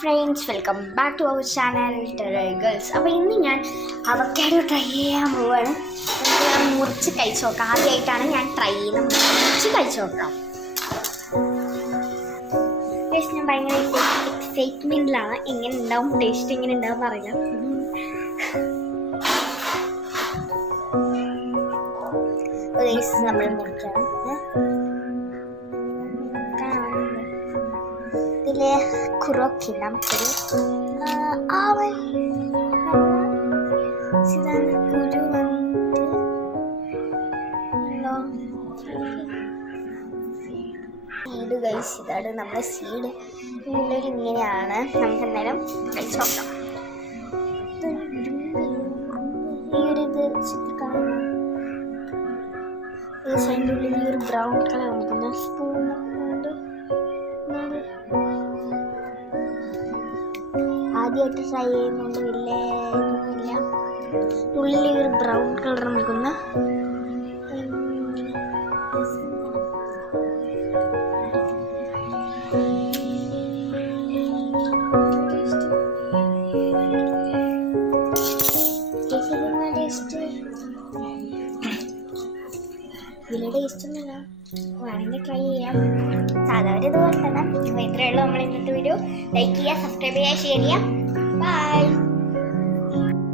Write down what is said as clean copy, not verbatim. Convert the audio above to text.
Friends, welcome back to our channel Terror Girls. അപ്പോൾ ഇന്ന് ഞാൻ അവക്കാഡോ ട്രൈ ചെയ്യാൻ പോവുകയാണ്. ഞാൻ മുറിച്ച് കഴിച്ച് നോക്കാം. ആദ്യമായിട്ടാണ് ഞാൻ ട്രൈ ചെയ്യുന്നത്. മുറിച്ച് കഴിച്ച് നോക്കാം. ടേസ്റ്റ് ഞാൻ ഭയങ്കര എക്സൈറ്റ്മെൻറ്റിലാണ്. എങ്ങനെ ഉണ്ടാവും, ടേസ്റ്റ് എങ്ങനെ ഉണ്ടാവും അറിയാം. നമ്മൾ മുറിക്കണം. ഇതിലെ കുറൊക്കെ നമുക്കൊരു ആവൽ ഇതാണ് കുരു സീഡ് ഗൈസ്. ഇതാണ് നമ്മുടെ സീഡ്. ഉള്ളൊരു ഇങ്ങനെയാണ്. നമുക്ക് എന്തായാലും കഴിച്ച് നോക്കാം. ഈ ഒരു ഇത് കളർ അതിൻ്റെ ഉള്ളിൽ ഈ ഒരു ബ്രൗൺ കളർ നമുക്ക് സ്പൂൺ കൊണ്ട് ആദ്യമായിട്ട് ട്രൈ ചെയ്യുന്നുണ്ട്. വലിയ ഇതൊന്നുമില്ല. ഉള്ളിൽ ഈ ഒരു ബ്രൗൺ കളർ നമുക്കൊന്ന് വലിയ ടേസ്റ്റ് ഒന്നുമില്ല. വേണമെങ്കിൽ ട്രൈ ചെയ്യാം. സാധാരണ ഇതുപോലെ തന്നെ. അപ്പോൾ ഇത്രയേ ഉള്ളൂ നമ്മൾ ഇന്നത്തെ വീഡിയോ. ലൈക്ക് ചെയ്യുക, സബ്സ്ക്രൈബ് ചെയ്യുക, ഷെയർ ചെയ്യുക. ബൈ.